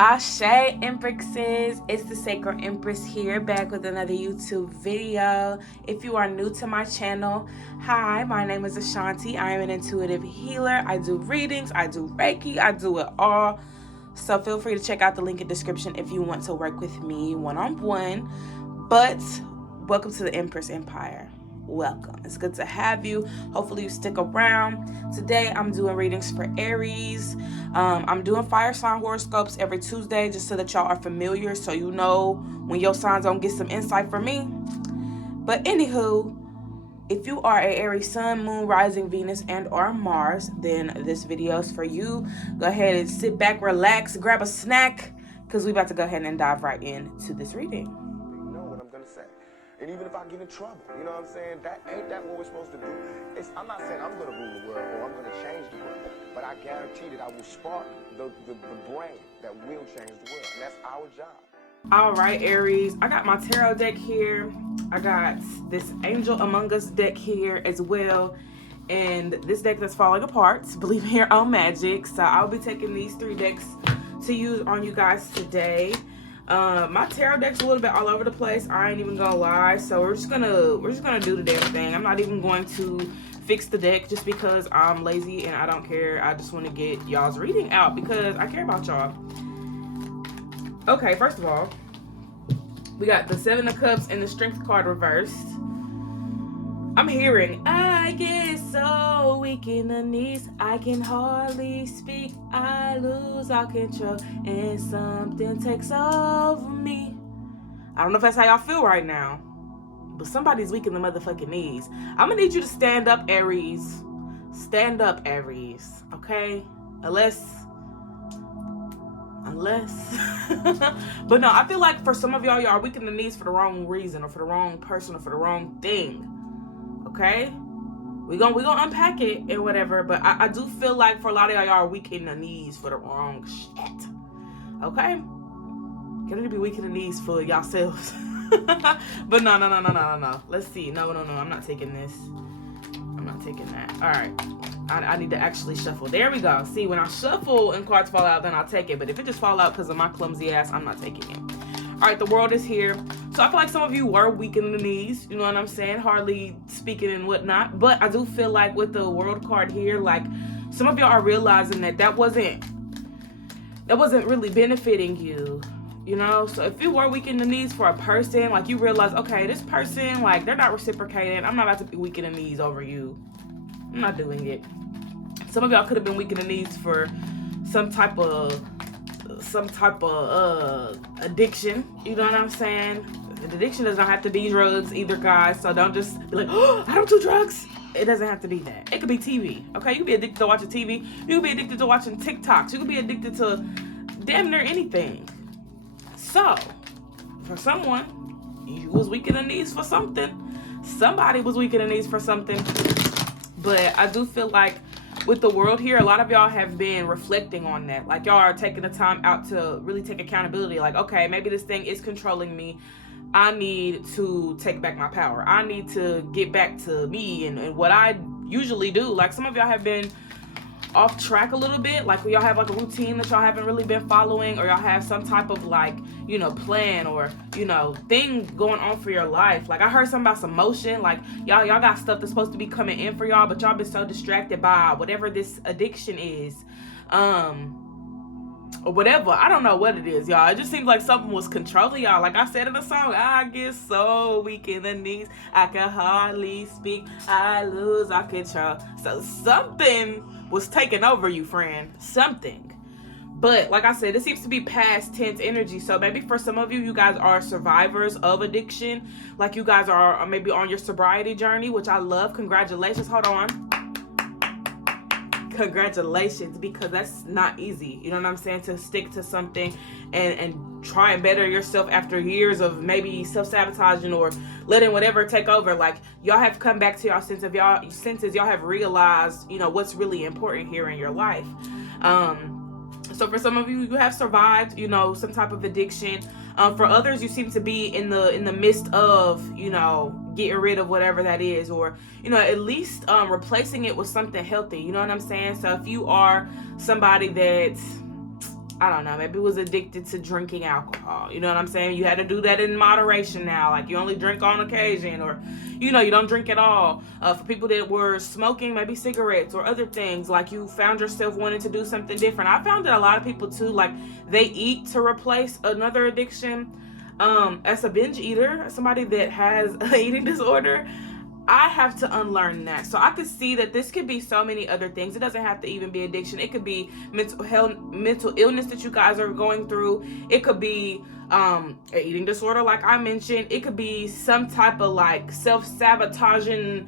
Ashe Empresses, it's the Sacred Empress here, back with another YouTube video. If you are new to my channel, hi, my name is Ashanti. I am an intuitive healer. I do readings, I do Reiki, I do it all. So feel free to check out the link in the description if you want to work with me one-on-one. But welcome to the Empress Empire. Welcome. It's good to have you. Hopefully you stick around. Today I'm doing readings for Aries. I'm doing fire sign horoscopes every Tuesday just so that y'all are familiar, so you know when your signs don't get some insight from me. But anywho, if you are a Aries sun, moon, rising, Venus, and or Mars, then this video is for you. Go ahead and sit back, relax, grab a snack, because we're about to go ahead and dive right into this reading. You know what I'm gonna say. And even if I get in trouble, you know what I'm saying? Ain't that what we're supposed to do? I'm not saying I'm gonna rule the world or I'm gonna change the world, but I guarantee that I will spark the brain that will change the world, and that's our job. All right, Aries, I got my tarot deck here. I got this Angel Among Us deck here as well, and this deck that's falling apart, believe me, your own magic. So I'll be taking these three decks to use on you guys today. My tarot deck's a little bit all over the place. I ain't even gonna lie. So we're just gonna do the damn thing. I'm not even going to fix the deck just because I'm lazy and I don't care. I just want to get y'all's reading out because I care about y'all. Okay, first of all, we got the Seven of Cups and the Strength card reversed. I'm hearing, I get so weak in the knees, I can hardly speak, I lose all control, and something takes over me. I don't know if that's how y'all feel right now, but somebody's weak in the motherfucking knees. I'm gonna need you to stand up, Aries. Stand up, Aries, okay? Unless. But no, I feel like for some of y'all are weak in the knees for the wrong reason, or for the wrong person, or for the wrong thing. Okay, we gonna unpack it and whatever, but I do feel like for a lot of y'all are weak in the knees for the wrong shit. Okay, you need to be weak in the knees for yourselves. But no. Let's see. No. I'm not taking this. I'm not taking that. All right. I need to actually shuffle. There we go. See, when I shuffle and cards fall out, then I'll take it. But if it just fall out because of my clumsy ass, I'm not taking it. All right, the world is here. So I feel like some of you were weak in the knees. You know what I'm saying? Hardly speaking and whatnot. But I do feel like with the world card here, like some of y'all are realizing that wasn't really benefiting you. You know, so if you were weak in the knees for a person, like you realize, okay, this person, like they're not reciprocating. I'm not about to be weak in the knees over you. I'm not doing it. Some of y'all could have been weak in the knees for some type of addiction. You know what I'm saying? The addiction does not have to be drugs either, guys. So don't just be like, oh, I don't do drugs. It doesn't have to be that. It could be TV. Okay, you could be addicted to watching TV. You could be addicted to watching TikToks. You could be addicted to damn near anything. So, for someone, you was weak in the knees for something. Somebody was weak in the knees for something. But I do feel like with the world here, a lot of y'all have been reflecting on that. Like y'all are taking the time out to really take accountability. Like, okay, maybe this thing is controlling me. I need to take back my power. I need to get back to me and what I usually do. Like some of y'all have been off track a little bit, like y'all have like a routine that y'all haven't really been following, or y'all have some type of like, you know, plan or, you know, thing going on for your life. Like I heard something about some motion, like y'all got stuff that's supposed to be coming in for y'all, but y'all been so distracted by whatever this addiction is, or whatever. I don't know what it is, y'all. It just seems like something was controlling y'all. Like I said in the song, I get so weak in the knees, I can hardly speak, I lose all control. So something was taking over you, friend. Something. But like I said, it seems to be past tense energy. So maybe for some of you, you guys are survivors of addiction. Like you guys are maybe on your sobriety journey, which I love. Congratulations. Hold on. Congratulations, because that's not easy. You know what I'm saying? To stick to something and try and better yourself after years of maybe self-sabotaging or letting whatever take over. Like y'all have come back to y'all senses. Y'all have realized, you know, what's really important here in your life. So for some of you, you have survived, you know, some type of addiction. For others, you seem to be in the midst of, you know, getting rid of whatever that is, or, you know, at least replacing it with something healthy. You know what I'm saying? So if you are somebody that I don't know, maybe was addicted to drinking alcohol. You know what I'm saying? You had to do that in moderation now. Like, you only drink on occasion, or, you know, you don't drink at all. For people that were smoking, maybe cigarettes or other things, like you found yourself wanting to do something different. I found that a lot of people too, like, they eat to replace another addiction. As a binge eater, somebody that has an eating disorder, I have to unlearn that. So I could see that this could be so many other things. It doesn't have to even be addiction. It could be mental health, mental illness that you guys are going through. It could be an eating disorder, like I mentioned. It could be some type of like self-sabotaging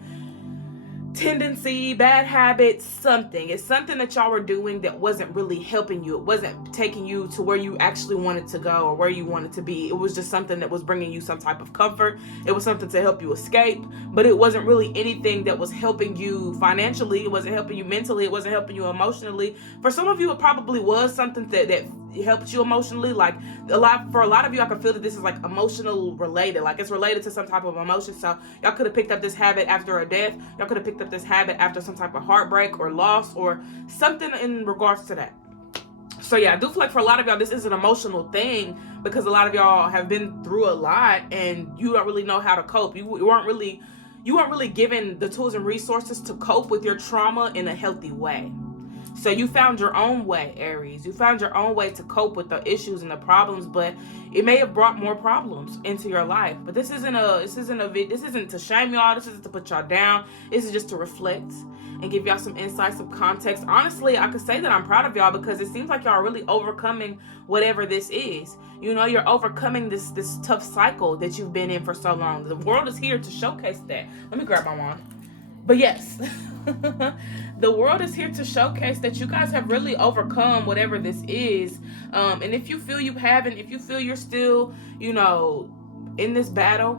tendency, bad habits, something. It's something that y'all were doing that wasn't really helping you. It wasn't taking you to where you actually wanted to go or where you wanted to be. It was just something that was bringing you some type of comfort. It was something to help you escape, but it wasn't really anything that was helping you financially. It wasn't helping you mentally. It wasn't helping you emotionally. For some of you, it probably was something that helped you emotionally. Like, for a lot of you, I can feel that this is like emotional related. Like, it's related to some type of emotion. So y'all could have picked up this habit after a death. Y'all could have picked up this habit after some type of heartbreak or loss or something in regards to that. So yeah, I do feel like for a lot of y'all, this is an emotional thing because a lot of y'all have been through a lot and you don't really know how to cope. You weren't really given the tools and resources to cope with your trauma in a healthy way. So you found your own way, Aries. You found your own way to cope with the issues and the problems, but it may have brought more problems into your life. But this isn't to shame y'all. This isn't to put y'all down. This is just to reflect and give y'all some insight, some context. Honestly, I could say that I'm proud of y'all because it seems like y'all are really overcoming whatever this is. You know, you're overcoming this tough cycle that you've been in for so long. The world is here to showcase that. Let me grab my wand. But yes, the world is here to showcase that you guys have really overcome whatever this is. And if you feel you haven't, if you feel you're still, you know, in this battle,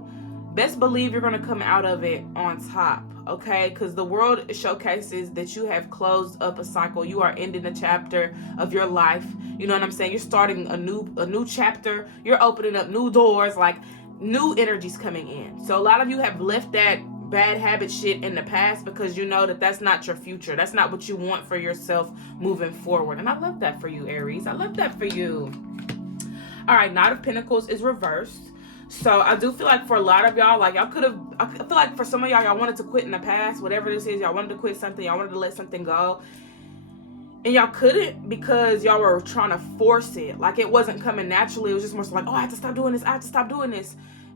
best believe you're going to come out of it on top. Okay, because the world showcases that you have closed up a cycle. You are ending a chapter of your life. You know what I'm saying? You're starting a new chapter. You're opening up new doors, like new energies coming in. So a lot of you have left that bad habit shit in the past because you know that that's not your future. That's not what you want for yourself moving forward. And I love that for you, Aries. I love that for you. All right, Knight of Pentacles is reversed. So I do feel like for a lot of y'all, like I feel like for some of y'all wanted to quit in the past, whatever this is, y'all wanted to quit something, y'all wanted to let something go. And y'all couldn't because y'all were trying to force it. Like it wasn't coming naturally. It was just more so like, oh, I have to stop doing this. I have to stop doing this.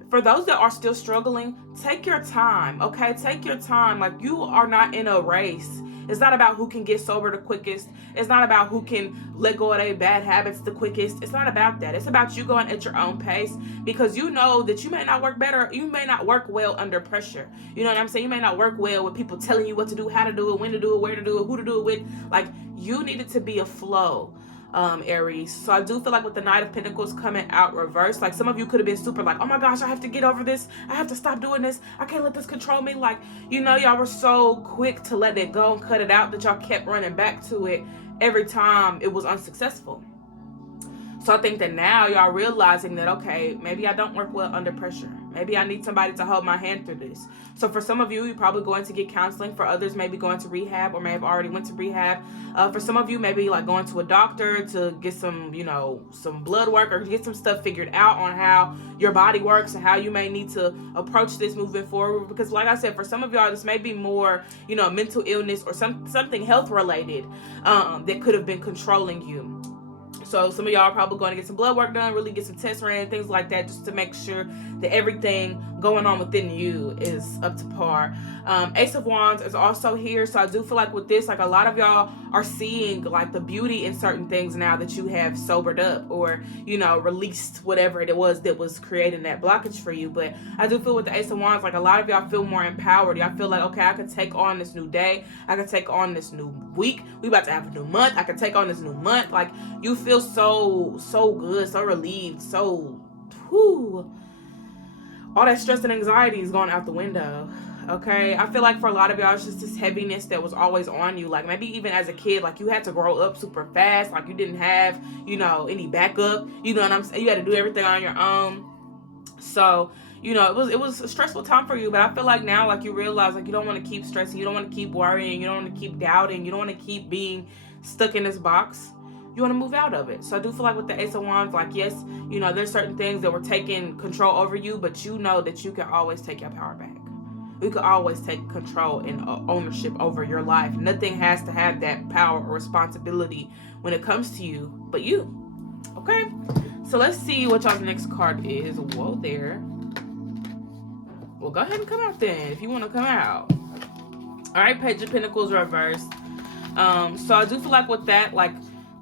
For those that are still struggling, take your time, okay? Take your time. Like, you are not in a race. It's not about who can get sober the quickest. It's not about who can let go of their bad habits the quickest. It's not about that. It's about you going at your own pace because you know that you may not work better. You may not work well under pressure. You know what I'm saying? You may not work well with people telling you what to do, how to do it, when to do it, where to do it, who to do it with. Like, you need it to be a flow. Aries. So I do feel like with the Knight of Pentacles coming out reversed, like some of you could have been super like, oh my gosh, I have to get over this. I have to stop doing this. I can't let this control me. Like, you know, y'all were so quick to let it go and cut it out that y'all kept running back to it every time it was unsuccessful. So I think that now y'all realizing that, okay, maybe I don't work well under pressure. Maybe I need somebody to hold my hand through this. So for some of you, you're probably going to get counseling. For others, maybe going to rehab or may have already went to rehab. For some of you, maybe like going to a doctor to get some, you know, some blood work or get some stuff figured out on how your body works and how you may need to approach this moving forward. Because like I said, for some of y'all, this may be more, you know, mental illness or something health related that could have been controlling you. So some of y'all are probably going to get some blood work done, really get some tests ran, things like that, just to make sure that everything going on within you is up to par. Ace of Wands is also here. So I do feel like with this, like a lot of y'all are seeing like the beauty in certain things now that you have sobered up or, you know, released whatever it was that was creating that blockage for you. But I do feel with the Ace of Wands, like a lot of y'all feel more empowered. Y'all feel like, okay, I can take on this new day. I can take on this new week. We about to have a new month. I can take on this new month. Like you feel so good, so relieved, so whew. All that stress and anxiety is going out the window. Okay, I feel like for a lot of y'all, it's just this heaviness that was always on you. Like maybe even as a kid, like you had to grow up super fast. Like you didn't have, you know, any backup. You know what I'm saying? You had to do everything on your own. So, you know, it was a stressful time for you. But I feel like now, like you realize, like you don't want to keep stressing. You don't want to keep worrying. You don't want to keep doubting. You don't want to keep being stuck in this box. you want to move out of it. So I do feel like with the Ace of Wands, like, yes, you know, there's certain things that were taking control over you, but you know that you can always take your power back. You can always take control and ownership over your life. Nothing has to have that power or responsibility when it comes to you but you. Okay? So let's see what y'all's next card is. Whoa there. Well, go ahead and come out then if you want to come out. All right, Page of Pentacles reversed. So I do feel like with that, like,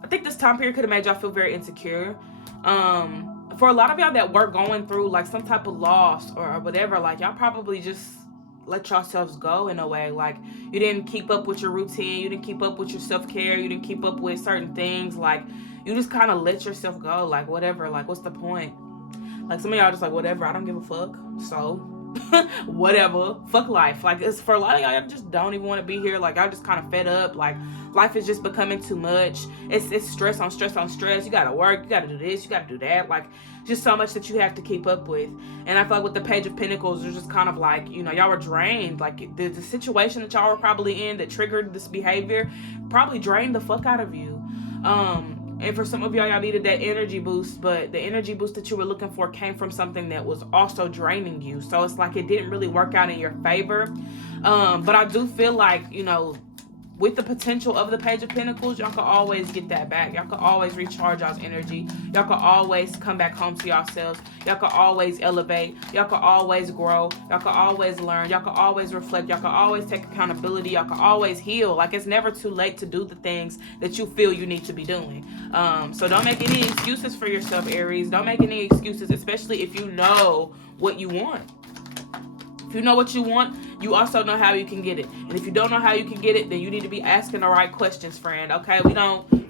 I think this time period could have made y'all feel very insecure. For a lot of y'all that were going through like some type of loss or whatever, like, y'all probably just let yourselves go in a way. Like, you didn't keep up with your routine, you didn't keep up with your self-care, you didn't keep up with certain things. Like, you just kind of let yourself go. Like, whatever, like, what's the point? Like, some of y'all just like, whatever, I don't give a fuck, so whatever, fuck life. Like, it's for a lot of y'all just don't even want to be here. Like, y'all just kind of fed up. Like, life is just becoming too much. It's stress on stress on stress. You gotta work, you gotta do this, you gotta do that. Like, just so much that you have to keep up with. And I feel like with the Page of Pentacles, it's just kind of like, you know, y'all were drained. Like, the situation that y'all were probably in that triggered this behavior probably drained the fuck out of you. And for some of y'all needed that energy boost, but the energy boost that you were looking for came from something that was also draining you. So it's like it didn't really work out in your favor. But I do feel like, you know, with the potential of the Page of Pentacles, y'all can always get that back. Y'all can always recharge y'all's energy. Y'all can always come back home to yourselves. Y'all can always elevate. Y'all can always grow. Y'all can always learn. Y'all can always reflect. Y'all can always take accountability. Y'all can always heal. Like, it's never too late to do the things that you feel you need to be doing. So don't make any excuses for yourself, Aries. Don't make any excuses, especially if you know what you want. If you know what you want, you also know how you can get it. And if you don't know how you can get it, then you need to be asking the right questions, friend. Okay? We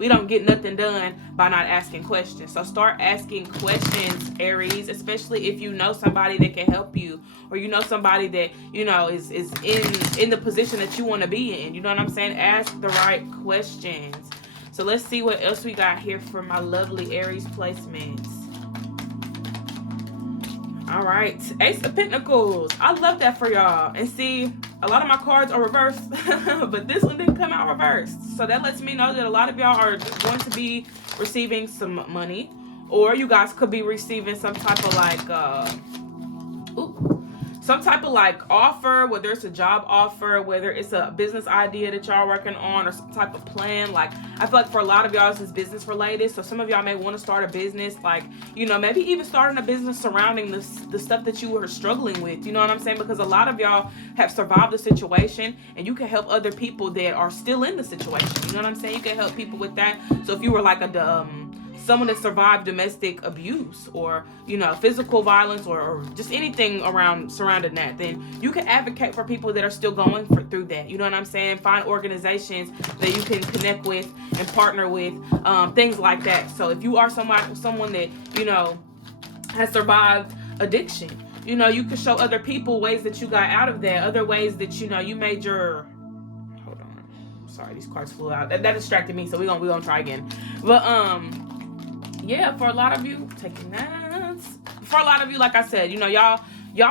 don't get nothing done by not asking questions. So start asking questions, Aries, especially if you know somebody that can help you, or you know somebody that, you know, is in the position that you want to be in. You know what I'm saying? Ask the right questions. So let's see what else we got here for my lovely Aries placements. All right, Ace of Pentacles. I love that for y'all. And see, a lot of my cards are reversed, but this one didn't come out reversed. So that lets me know that a lot of y'all are going to be receiving some money, or you guys could be receiving some type of like, some type of like offer, whether it's a job offer, whether it's a business idea that y'all are working on, or some type of plan. Like, I feel like for a lot of y'all, this is business related. So some of y'all may want to start a business, like, you know, maybe even starting a business surrounding the stuff that you were struggling with. You know what I'm saying? Because a lot of y'all have survived the situation, and you can help other people that are still in the situation. You know what I'm saying? You can help people with that. So if you were like someone that survived domestic abuse, or, you know, physical violence, or just anything surrounding that, then you can advocate for people that are still going through that. You know what I'm saying? Find organizations that you can connect with and partner with, things like that. So if you are someone that, you know, has survived addiction, you know, you can show other people ways that you got out of that, other ways that, you know, you made your... Hold on. Sorry, these cards flew out. That distracted me, so we're gonna try again. But, yeah, for a lot of you, taking that. For a lot of you, like I said, you know, y'all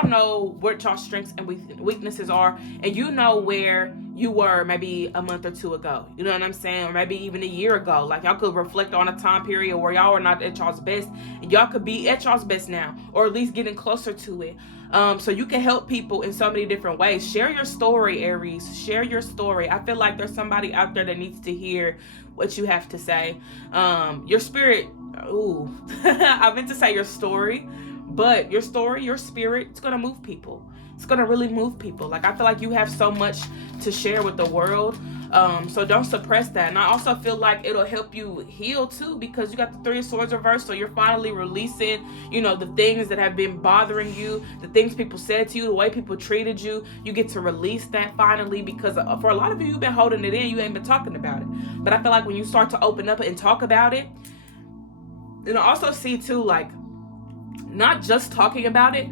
know what y'all strengths and weaknesses are, and you know where you were maybe a month or two ago. You know what I'm saying? Or maybe even a year ago. Like, y'all could reflect on a time period where y'all were not at y'all's best, and y'all could be at y'all's best now, or at least getting closer to it. So you can help people in so many different ways. Share your story, Aries. Share your story. I feel like there's somebody out there that needs to hear what you have to say. Your spirit... Ooh, I meant to say your story, but your story, your spirit, it's going to move people. It's going to really move people. Like, I feel like you have so much to share with the world. So don't suppress that. And I also feel like it'll help you heal too, because you got the Three of Swords reversed. So you're finally releasing, you know, the things that have been bothering you, the things people said to you, the way people treated you. You get to release that finally, because for a lot of you, you've been holding it in. You ain't been talking about it. But I feel like when you start to open up and talk about it, and I also see too, like, not just talking about it,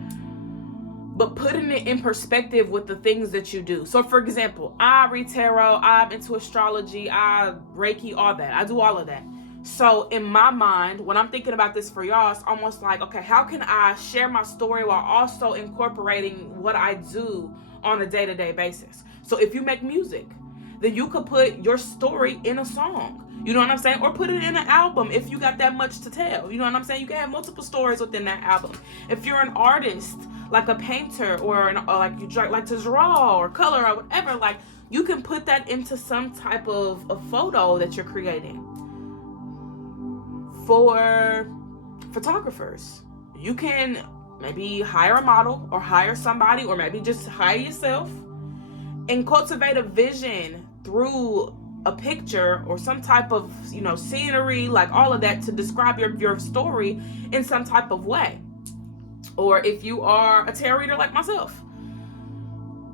but putting it in perspective with the things that you do. So, for example, I read tarot, I'm into astrology, I Reiki, all that. I do all of that. So, in my mind, when I'm thinking about this for y'all, it's almost like, okay, how can I share my story while also incorporating what I do on a day-to-day basis? So, if you make music, then you could put your story in a song. You know what I'm saying? Or put it in an album if you got that much to tell. You know what I'm saying? You can have multiple stories within that album. If you're an artist, like a painter, or like you like to draw or color or whatever, like you can put that into some type of a photo that you're creating. For photographers, you can maybe hire a model or hire somebody, or maybe just hire yourself and cultivate a vision through a picture or some type of, scenery, like all of that, to describe your story in some type of way. Or if you are a tarot reader like myself,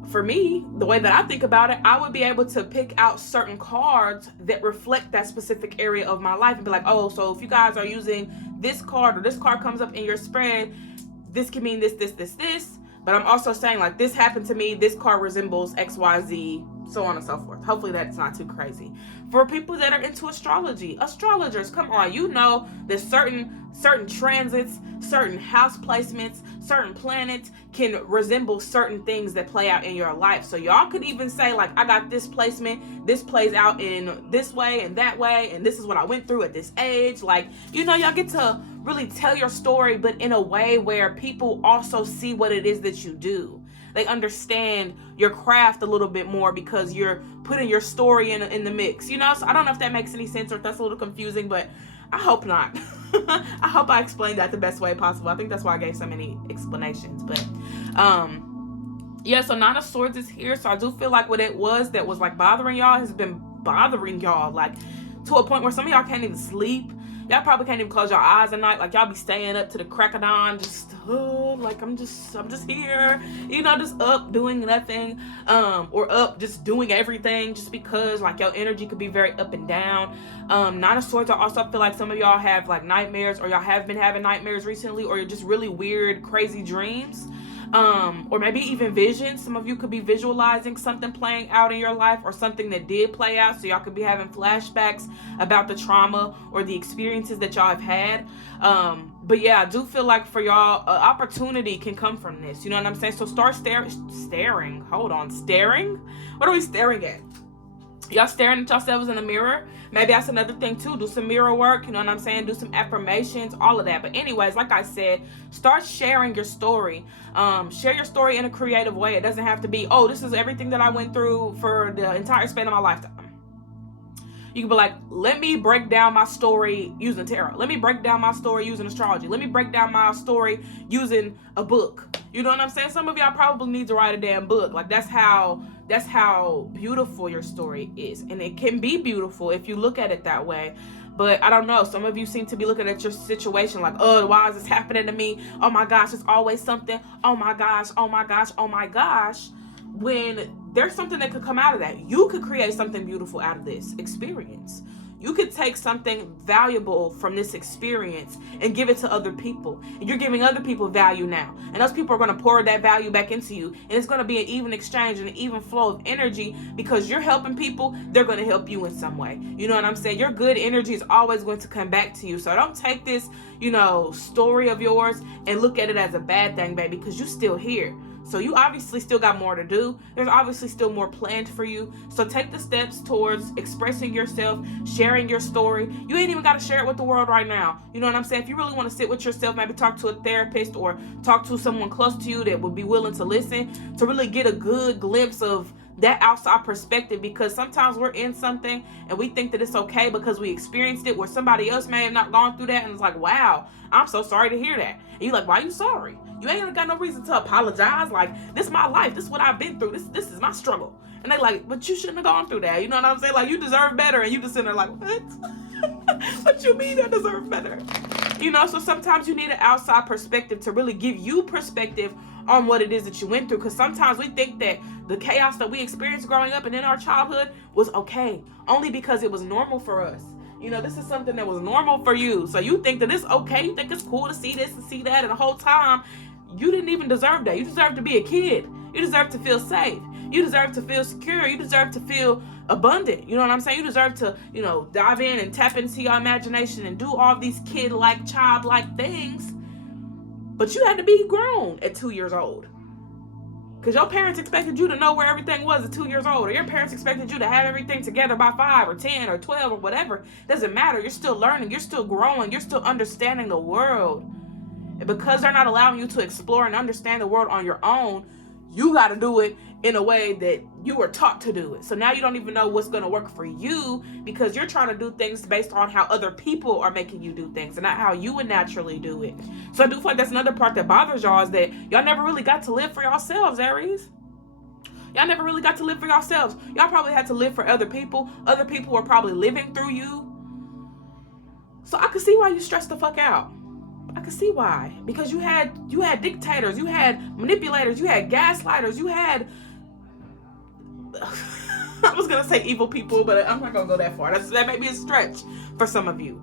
for me, the way that I think about it, I would be able to pick out certain cards that reflect that specific area of my life and be like, oh, so if you guys are using this card, or this card comes up in your spread, this can mean this. But I'm also saying, like, this happened to me, this card resembles XYZ, so on and so forth. Hopefully that's not too crazy. For people that are into astrology, astrologers, come on, you know that certain transits, certain house placements, certain planets can resemble certain things that play out in your life. So y'all could even say, like, I got this placement, this plays out in this way and that way, and this is what I went through at this age. Like, y'all get to really tell your story, but in a way where people also see what it is that you do. They understand your craft a little bit more because you're putting your story in the mix, So I don't know if that makes any sense or if that's a little confusing, but I hope not. I hope I explained that the best way possible. I think that's why I gave so many explanations. But so Nine of Swords is here. So I do feel like what it was that was like bothering y'all has been bothering y'all, like to a point where some of y'all can't even sleep. Y'all probably can't even close your eyes at night. Like, y'all be staying up to the crack of dawn, just like I'm just here, just up doing nothing, or up just doing everything, just because like your energy could be very up and down. Nine of Swords, I also feel like some of y'all have like nightmares, or y'all have been having nightmares recently, or just really weird, crazy dreams. Or maybe even visions. Some of you could be visualizing something playing out in your life, or something that did play out, so y'all could be having flashbacks about the trauma or the experiences that y'all have had. But yeah, I do feel like for y'all, opportunity can come from this. You know what I'm saying? So start staring. Hold on, staring? What are we staring at? Y'all staring at yourselves in the mirror. Maybe that's another thing too. Do some mirror work, you know what I'm saying? Do some affirmations, all of that. But anyways, like I said, start sharing your story. Share your story in a creative way. It doesn't have to be, oh, this is everything that I went through for the entire span of my lifetime. You can be like, let me break down my story using tarot. Let me break down my story using astrology. Let me break down my story using a book. You know what I'm saying? Some of y'all probably need to write a damn book. Like, that's how beautiful your story is. And it can be beautiful if you look at it that way. But I don't know. Some of you seem to be looking at your situation like, oh, why is this happening to me? Oh my gosh, it's always something. Oh my gosh, oh my gosh, oh my gosh. When there's something that could come out of that. You could create something beautiful out of this experience. You could take something valuable from this experience and give it to other people. And you're giving other people value now. And those people are going to pour that value back into you. And it's going to be an even exchange and an even flow of energy, because you're helping people. They're going to help you in some way. You know what I'm saying? Your good energy is always going to come back to you. So don't take this, story of yours and look at it as a bad thing, baby, because you're still here. So you obviously still got more to do. There's obviously still more planned for you. So take the steps towards expressing yourself, sharing your story. You ain't even got to share it with the world right now. You know what I'm saying? If you really want to sit with yourself, maybe talk to a therapist or talk to someone close to you that would be willing to listen, to really get a good glimpse of that outside perspective, because sometimes we're in something and we think that it's okay because we experienced it, where somebody else may have not gone through that, and it's like, wow, I'm so sorry to hear that. And you're like, why are you sorry? You ain't got no reason to apologize. Like, this is my life. This is what I've been through. This is my struggle. And they like, but you shouldn't have gone through that. You know what I'm saying? Like, you deserve better. And you just sitting there like, what? What you mean I deserve better? So sometimes you need an outside perspective to really give you perspective on what it is that you went through. Because sometimes we think that the chaos that we experienced growing up and in our childhood was okay, only because it was normal for us. This is something that was normal for you. So you think that it's okay. You think it's cool to see this and see that. And the whole time, you didn't even deserve that. You deserve to be a kid. You deserve to feel safe. You deserve to feel secure. You deserve to feel abundant. You know what I'm saying? You deserve to, dive in and tap into your imagination and do all these kid-like, childlike things. But you had to be grown at 2 years old. Because your parents expected you to know where everything was at 2 years old, or your parents expected you to have everything together by 5 or 10 or 12 or whatever. It doesn't matter. You're still learning. You're still growing. You're still understanding the world. And because they're not allowing you to explore and understand the world on your own, you got to do it in a way that you were taught to do it. So now you don't even know what's going to work for you because you're trying to do things based on how other people are making you do things and not how you would naturally do it. So I do feel like that's another part that bothers y'all, is that y'all never really got to live for yourselves, Aries. Y'all never really got to live for yourselves. Y'all probably had to live for other people. Other people were probably living through you. So I could see why you stressed the fuck out. I can see why. Because you had dictators, you had manipulators, you had gaslighters, you had I was gonna say evil people, but I'm not gonna go that far. That may be a stretch for some of you.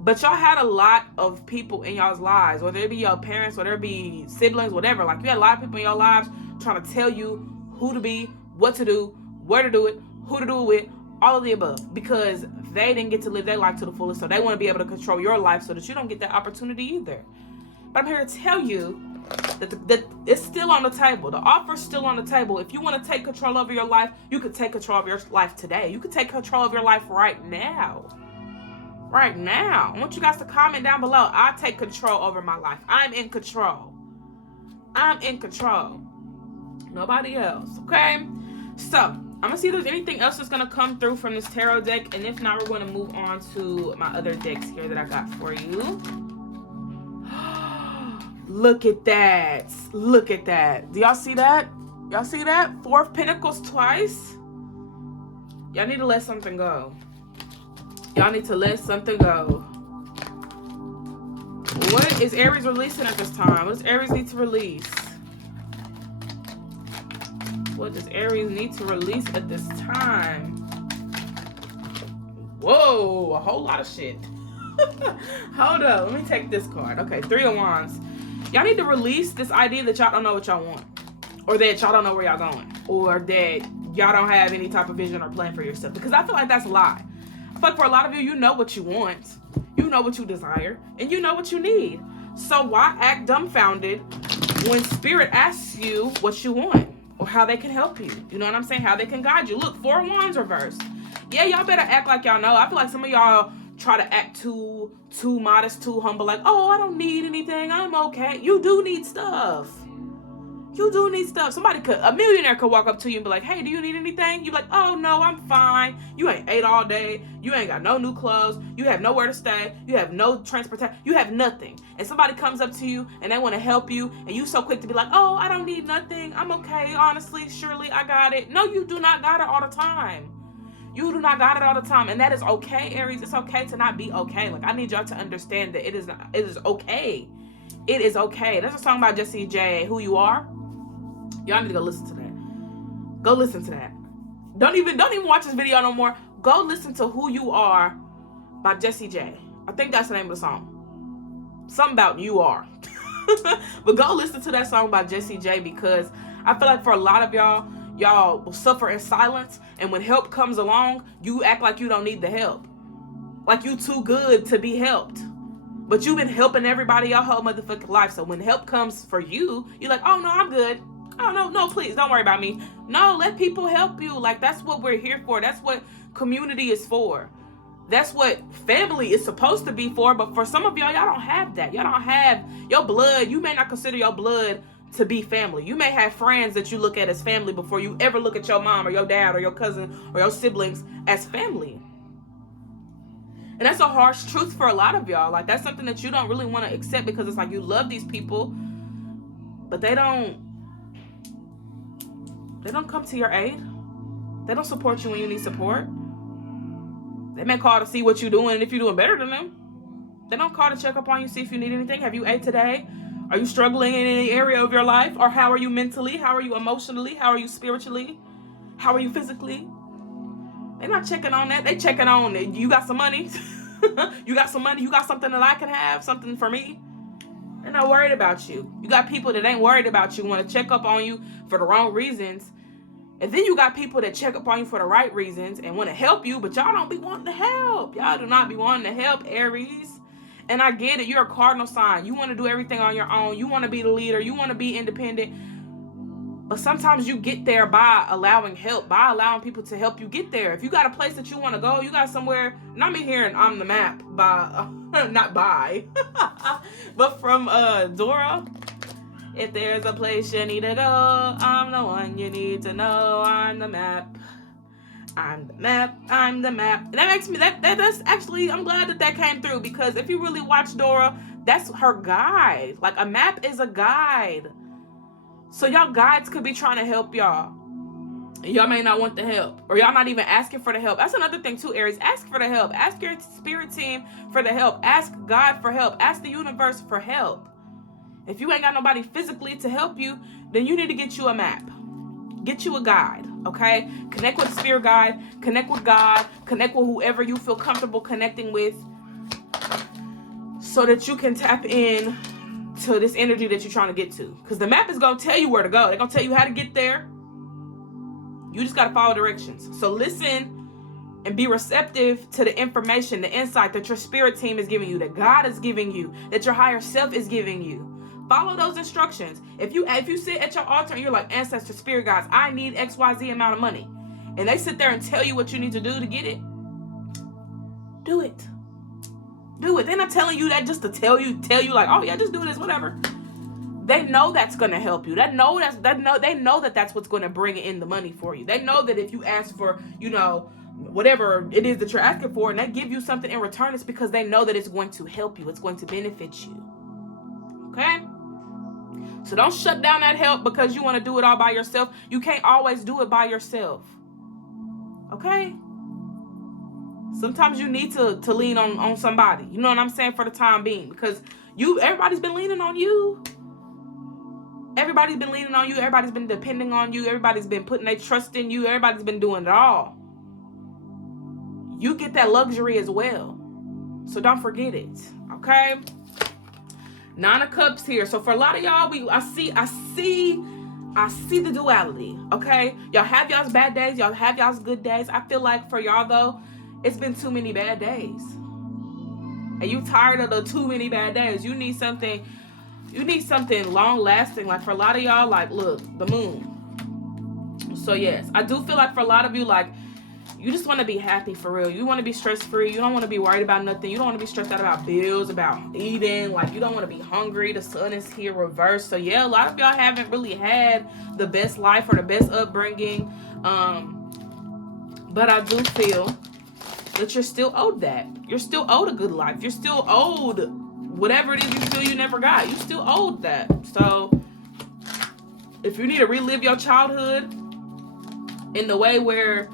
But y'all had a lot of people in y'all's lives, whether it be your parents, whether it be siblings, whatever. Like, you had a lot of people in your lives trying to tell you who to be, what to do, where to do it, who to do it with, all of the above, because they didn't get to live their life to the fullest. So they want to be able to control your life so that you don't get that opportunity either. But I'm here to tell you that it's still on the table. The offer's still on the table. If you want to take control over your life, you could take control of your life today. You could take control of your life right now. Right now. I want you guys to comment down below. I take control over my life. I'm in control. I'm in control. Nobody else. Okay? So, I'm going to see if there's anything else that's going to come through from this tarot deck. And if not, we're going to move on to my other decks here that I got for you. Look at that. Look at that. Do y'all see that? Y'all see that? 4 of Pentacles twice. Y'all need to let something go. Y'all need to let something go. What is Aries releasing at this time? What does Aries need to release? What does Aries need to release at this time? Whoa, a whole lot of shit. Hold up, let me take this card. Okay, 3 of Wands. Y'all need to release this idea that y'all don't know what y'all want, or that y'all don't know where y'all going, or that y'all don't have any type of vision or plan for yourself, because I feel like that's a lie. I feel like for a lot of you, you know what you want, you know what you desire, and you know what you need. So why act dumbfounded when Spirit asks you what you want or how they can help you? You know what I'm saying? How they can guide you. Look, 4 of Wands reversed. Yeah, y'all better act like y'all know. I feel like some of y'all try to act too modest, too humble, like, oh, I don't need anything, I'm okay. You do need stuff. You do need stuff. A millionaire could walk up to you and be like, hey, do you need anything? You're like, oh, no, I'm fine. You ain't ate all day. You ain't got no new clothes. You have nowhere to stay. You have no transportation. You have nothing. And somebody comes up to you and they want to help you, and you so quick to be like, oh, I don't need nothing. I'm okay. Honestly, surely I got it. No, you do not got it all the time. You do not got it all the time. And that is okay, Aries. It's okay to not be okay. Like, I need y'all to understand that it is okay. It is okay. There's a song by Jessie J, Who You Are. Y'all need to go listen to that. Go listen to that. Don't even watch this video no more. Go listen to Who You Are by Jessie J. I think that's the name of the song. Something about you are. But go listen to that song by Jessie J, because I feel like for a lot of y'all will suffer in silence, and when help comes along, you act like you don't need the help. Like you too good to be helped. But you've been helping everybody your whole motherfucking life. So when help comes for you, you're like, oh no, I'm good. Oh no, please don't worry about me. No, let people help you. Like, that's what we're here for. That's what community is for. That's what family is supposed to be for. But for some of y'all don't have that. Y'all don't have your blood. You may not consider your blood to be family. You may have friends that you look at as family before you ever look at your mom or your dad or your cousin or your siblings as family. And that's a harsh truth for a lot of y'all. Like, that's something that you don't really want to accept, because it's like you love these people, but they don't come to your aid. They don't support you when you need support. They may call to see what you're doing and if you're doing better than them. They don't call to check up on you, see if you need anything. Have you ate today? Are you struggling in any area of your life? Or how are you mentally? How are you emotionally? How are you spiritually? How are you physically? They're not checking on that. They checking on it. You got some money? You got some money? You got something that I can have? Something for me? They're not worried about you. You got people that ain't worried about you, want to check up on you for the wrong reasons. And then you got people that check up on you for the right reasons and want to help you, but y'all don't be wanting to help. Y'all do not be wanting to help, Aries. And I get it. You're a cardinal sign. You want to do everything on your own. You want to be the leader. You want to be independent. But sometimes you get there by allowing help, by allowing people to help you get there. If you got a place that you want to go, you got somewhere, and I'm hearing I'm the map by, not by, but from Dora. If there's a place you need to go, I'm the one you need to know. I'm the map. I'm the map. I'm the map. And that makes me, that's actually, I'm glad that came through, because if you really watch Dora, that's her guide. Like, a map is a guide. So y'all guides could be trying to help y'all. Y'all may not want the help, or y'all not even asking for the help. That's another thing too, Aries. Ask for the help. Ask your spirit team for the help. Ask God for help. Ask the universe for help. If you ain't got nobody physically to help you, then you need to get you a map. Get you a guide, okay? Connect with the spirit guide. Connect with God. Connect with whoever you feel comfortable connecting with, so that you can tap in to this energy that you're trying to get to. Because the map is going to tell you where to go. They're going to tell you how to get there. You just got to follow directions. So listen and be receptive to the information, the insight that your spirit team is giving you, that God is giving you, that your higher self is giving you. Follow those instructions. If you sit at your altar and you're like, ancestor, spirit guides, I need XYZ amount of money, and they sit there and tell you what you need to do to get it, do it. Do it. They're not telling you that just to tell you like, oh yeah, just do this, whatever. They know that's gonna help you. They know that that's what's gonna bring in the money for you. They know that if you ask for, whatever it is that you're asking for, and they give you something in return, it's because they know that it's going to help you. It's going to benefit you. Okay? So don't shut down that help because you want to do it all by yourself. You can't always do it by yourself. Okay? Sometimes you need to lean on somebody. You know what I'm saying? For the time being. Because everybody's been leaning on you. Everybody's been leaning on you. Everybody's been depending on you. Everybody's been putting their trust in you. Everybody's been doing it all. You get that luxury as well. So don't forget it. Okay? 9 of Cups here. So for a lot of y'all, I see the duality. Okay? Y'all have y'all's bad days. Y'all have y'all's good days. I feel like for y'all though, it's been too many bad days. And you tired of the too many bad days. You need something long lasting. Like for a lot of y'all, like, look, the moon. So yes, I do feel like for a lot of you, like, you just want to be happy for real. You want to be stress free. You don't want to be worried about nothing. You don't want to be stressed out about bills, about eating. Like, you don't want to be hungry. The sun is here reversed. So yeah, a lot of y'all haven't really had the best life or the best upbringing. But I do feel that you're still owed that. You're still owed a good life. You're still owed whatever it is you feel you never got. You still owed that. So if you need to relive your childhood in the way where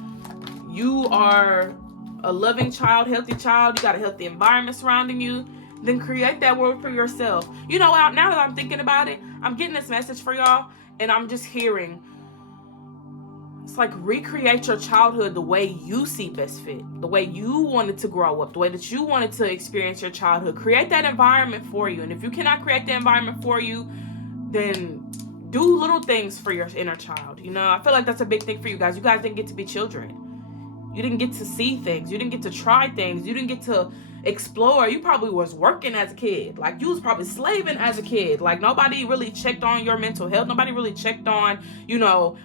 you are a loving child, healthy child, you got a healthy environment surrounding you, then create that world for yourself. You know, now that I'm thinking about it, I'm getting this message for y'all, and I'm just hearing, it's like, recreate your childhood the way you see best fit, the way you wanted to grow up, the way that you wanted to experience your childhood. Create that environment for you. And if you cannot create the environment for you, then do little things for your inner child. You know, I feel like that's a big thing for you guys. You guys didn't get to be children. You didn't get to see things. You didn't get to try things. You didn't get to explore. You probably was working as a kid. Like, you was probably slaving as a kid. Like, nobody really checked on your mental health. Nobody really checked on,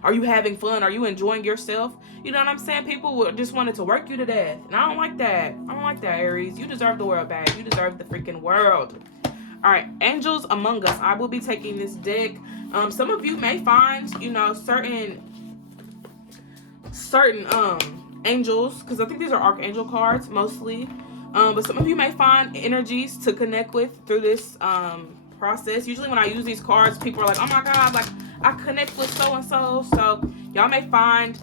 are you having fun? Are you enjoying yourself? You know what I'm saying? People just wanted to work you to death. And I don't like that. I don't like that, Aries. You deserve the world back. You deserve the freaking world. All right, Angels Among Us. I will be taking this deck. Some of you may find, certain angels, because I think these are archangel cards mostly, but some of you may find energies to connect with through this process. Usually when I use these cards, people are like, oh my god, like, I connect with so and so y'all may find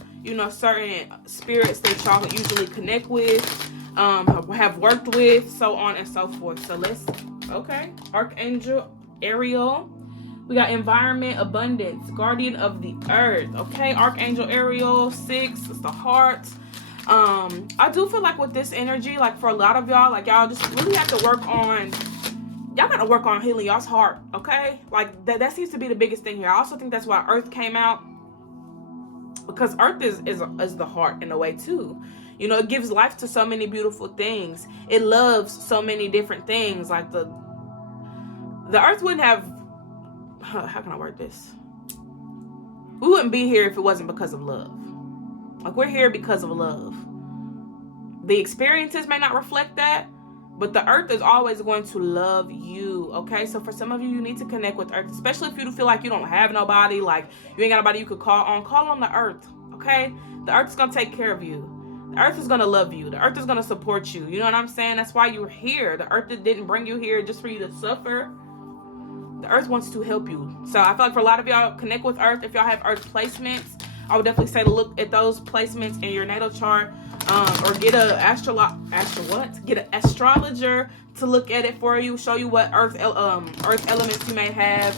certain spirits that y'all usually connect with, have worked with, so on and so forth. So Archangel Ariel. We got environment, abundance, guardian of the earth. Okay, Archangel Ariel, 6, it's the heart. I do feel like with this energy, like for a lot of y'all, like y'all just really have to work on, y'all gotta work on healing y'all's heart, okay? Like that seems to be the biggest thing here. I also think that's why Earth came out, because Earth is the heart in a way too. It gives life to so many beautiful things. It loves so many different things. Like the Earth wouldn't have, how can I word this? we wouldn't be here if it wasn't because of love. Like, we're here because of love. The experiences may not reflect that, but the earth is always going to love you, okay? So for some of you, you need to connect with earth, especially if you feel like you don't have nobody, like you ain't got nobody you could call on the earth, okay? The earth is going to take care of you. The earth is going to love you. The earth is going to support you. You know what I'm saying? That's why you're here. The earth didn't bring you here just for you to suffer. The earth wants to help you. So I feel like for a lot of y'all, connect with earth. If y'all have earth placements, I would definitely say to look at those placements in your natal chart, or get an astrologer to look at it for you, show you what earth elements you may have,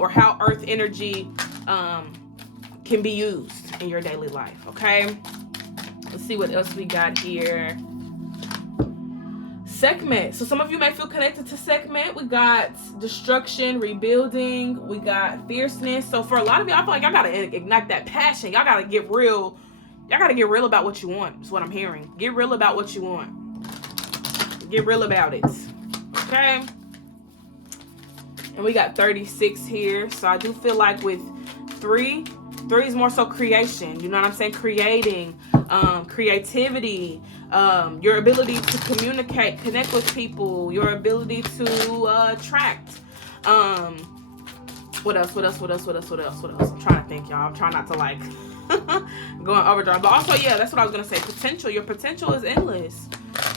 or how earth energy can be used in your daily life. Okay, let's see what else we got here. Segment. So some of you may feel connected to segment. We got destruction, rebuilding. We got fierceness. So for a lot of y'all, I feel like y'all gotta ignite that passion. Y'all gotta get real. Y'all gotta get real about what you want. Is what I'm hearing. Get real about what you want. Get real about it. Okay. And we got 36 here. So I do feel like with 3 is more so creation. You know what I'm saying? Creating, creativity, your ability to communicate, connect with people, your ability to attract. What else? I'm trying to think, y'all. I'm trying not to like go in overdrive. But also, yeah, that's what I was gonna say. Potential. Your potential is endless.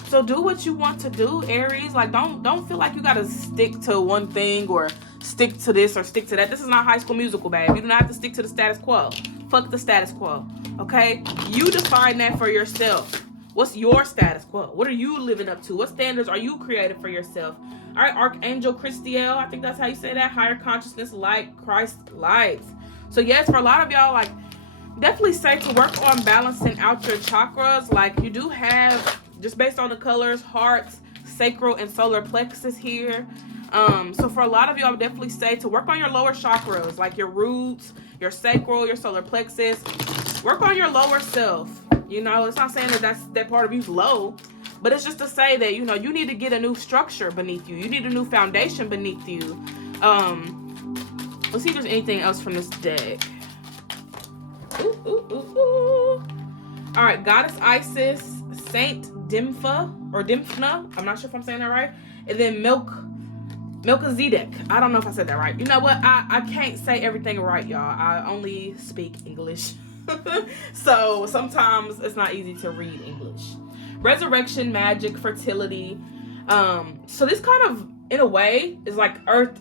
So do what you want to do, Aries. Like, don't feel like you gotta stick to one thing or stick to this or stick to that. This is not High School Musical, babe. You do not have to stick to the status quo. Fuck the status quo. Okay? You define that for yourself. What's your status quo? What are you living up to? What standards are you creating for yourself? All right, Archangel Christiel. I think that's how you say that. Higher consciousness, light, Christ, light. So yes, for a lot of y'all, like, definitely say to work on balancing out your chakras. Like, you do have, just based on the colors, hearts, sacral, and solar plexus here. So for a lot of you, I would definitely say to work on your lower chakras, like your roots, your sacral, your solar plexus. Work on your lower self. You know, it's not saying that part of you's low, but it's just to say that, you know, you need to get a new structure beneath you. You need a new foundation beneath you. Let's see if there's anything else from this deck. Ooh. All right, Goddess Isis, Saint Dimphna. I'm not sure if I'm saying that right. And then Melchizedek. I don't know if I said that right. You know what? I can't say everything right, y'all. I only speak English. So sometimes it's not easy to read English. Resurrection, magic, fertility. So this kind of, in a way, is like earth.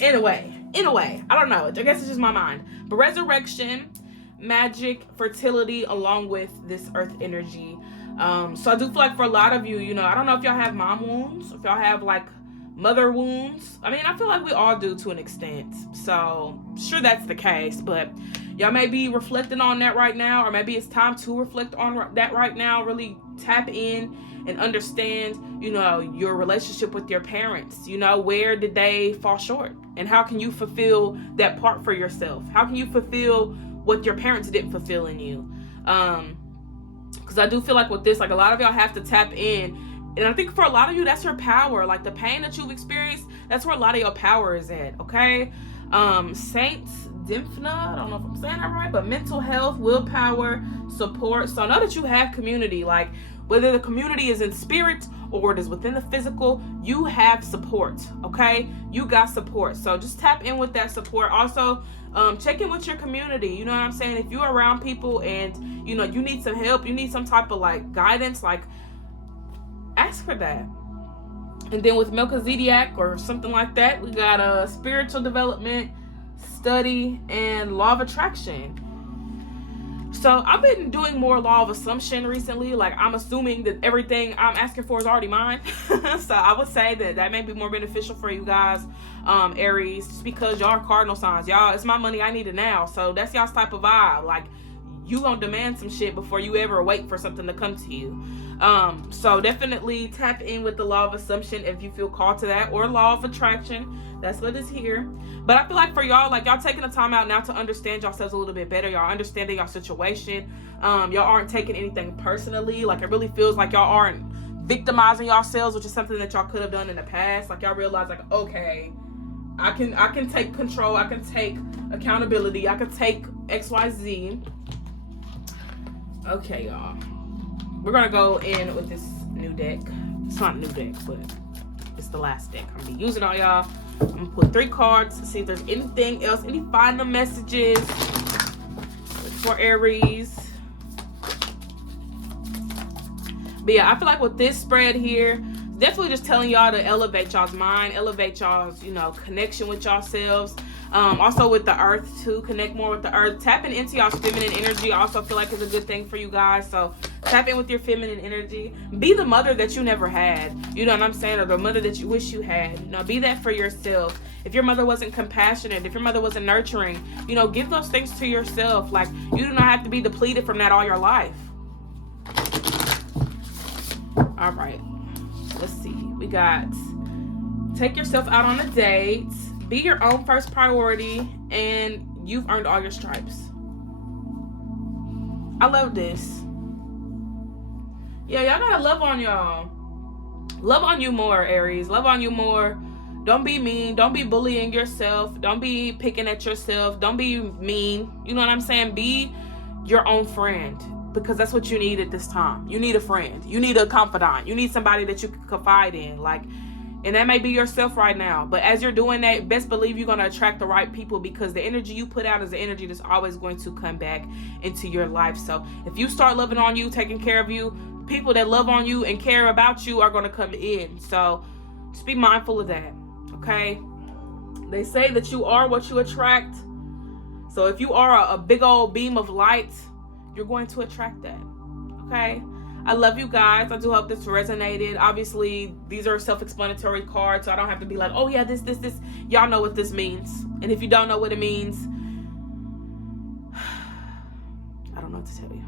In a way. I don't know. I guess it's just my mind. But resurrection, magic, fertility, along with this earth energy. So I do feel like for a lot of you, you know, I don't know if y'all have mom wounds, if y'all have like mother wounds. I mean, I feel like we all do to an extent. So sure, that's the case, but y'all may be reflecting on that right now, or maybe it's time to reflect on that right now. Really tap in and understand, you know, your relationship with your parents. You know, where did they fall short? And how can you fulfill that part for yourself? How can you fulfill what your parents didn't fulfill in you? Because I do feel like with this, like, a lot of y'all have to tap in. And I think for a lot of you, that's your power. Like, the pain that you've experienced, that's where a lot of your power is at, okay? Saint Dimphna, I don't know if I'm saying that right, but mental health, willpower, support. So I know that you have community, like whether the community is in spirit or it is within the physical, you have support, okay? You got support. So just tap in with that support. Also, check in with your community. You know what I'm saying? If you're around people and, you know, you need some help, you need some type of like guidance, like ask for that. And then with Melchizedek or something like that, we got spiritual development, study, and law of attraction. So I've been doing more law of assumption recently. Like, I'm assuming that everything I'm asking for is already mine. So I would say that may be more beneficial for you guys, Aries, just because y'all are cardinal signs. Y'all, it's my money, I need it now. So that's y'all's type of vibe. Like, you gonna demand some shit before you ever wait for something to come to you. So definitely tap in with the law of assumption if you feel called to that, or law of attraction. That's what is here. But I feel like for y'all, like, y'all taking the time out now to understand yourselves a little bit better. Y'all understanding your situation. Y'all aren't taking anything personally. Like, it really feels like y'all aren't victimizing yourselves, which is something that y'all could have done in the past. Like, y'all realize, like, okay, I can take control. I can take accountability. I can take XYZ. Okay, y'all. We're gonna go in with this new deck. It's not a new deck, but it's the last deck. I'm gonna be using all y'all. I'm gonna put 3 cards to see if there's anything else, any final messages for Aries. But yeah, I feel like with this spread here, definitely just telling y'all to elevate y'all's mind, elevate y'all's, connection with yourselves. Also with the earth too, connect more with the earth. Tapping into y'all's feminine energy, I also feel like is a good thing for you guys. So tap in with your feminine energy. Be the mother that you never had. You know what I'm saying? Or the mother that you wish you had. Be that for yourself. If your mother wasn't compassionate, if your mother wasn't nurturing, give those things to yourself. Like, you do not have to be depleted from that all your life. All right. Let's see. We got take yourself out on a date. Be your own first priority, and you've earned all your stripes. I love this. Yeah, y'all gotta love on y'all. Love on you more, Aries. Love on you more. Don't be mean. Don't be bullying yourself. Don't be picking at yourself. Don't be mean. You know what I'm saying? Be your own friend, because that's what you need at this time. You need a friend. You need a confidant. You need somebody that you can confide in. And that may be yourself right now. But as you're doing that, best believe you're going to attract the right people, because the energy you put out is the energy that's always going to come back into your life. So if you start loving on you, taking care of you, people that love on you and care about you are going to come in. So just be mindful of that, okay? They say that you are what you attract. So if you are a big old beam of light, you're going to attract that, okay? I love you guys. I do hope this resonated. Obviously, these are self-explanatory cards, so I don't have to be like, oh yeah, this. Y'all know what this means. And if you don't know what it means, I don't know what to tell you.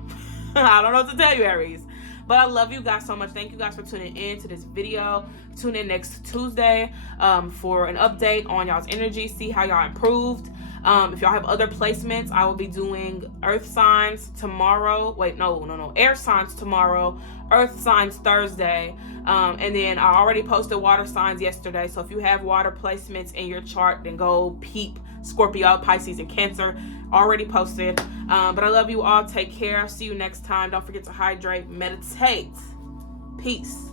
I don't know what to tell you, Aries. But I love you guys so much. Thank you guys for tuning in to this video. Tune in next Tuesday for an update on y'all's energy. See how y'all improved. If y'all have other placements, I will be doing earth signs tomorrow. Wait, no. Air signs tomorrow. Earth signs Thursday. And then I already posted water signs yesterday. So if you have water placements in your chart, then go peep Scorpio, Pisces, and Cancer. Already posted. But I love you all. Take care. See you next time. Don't forget to hydrate, meditate. Peace.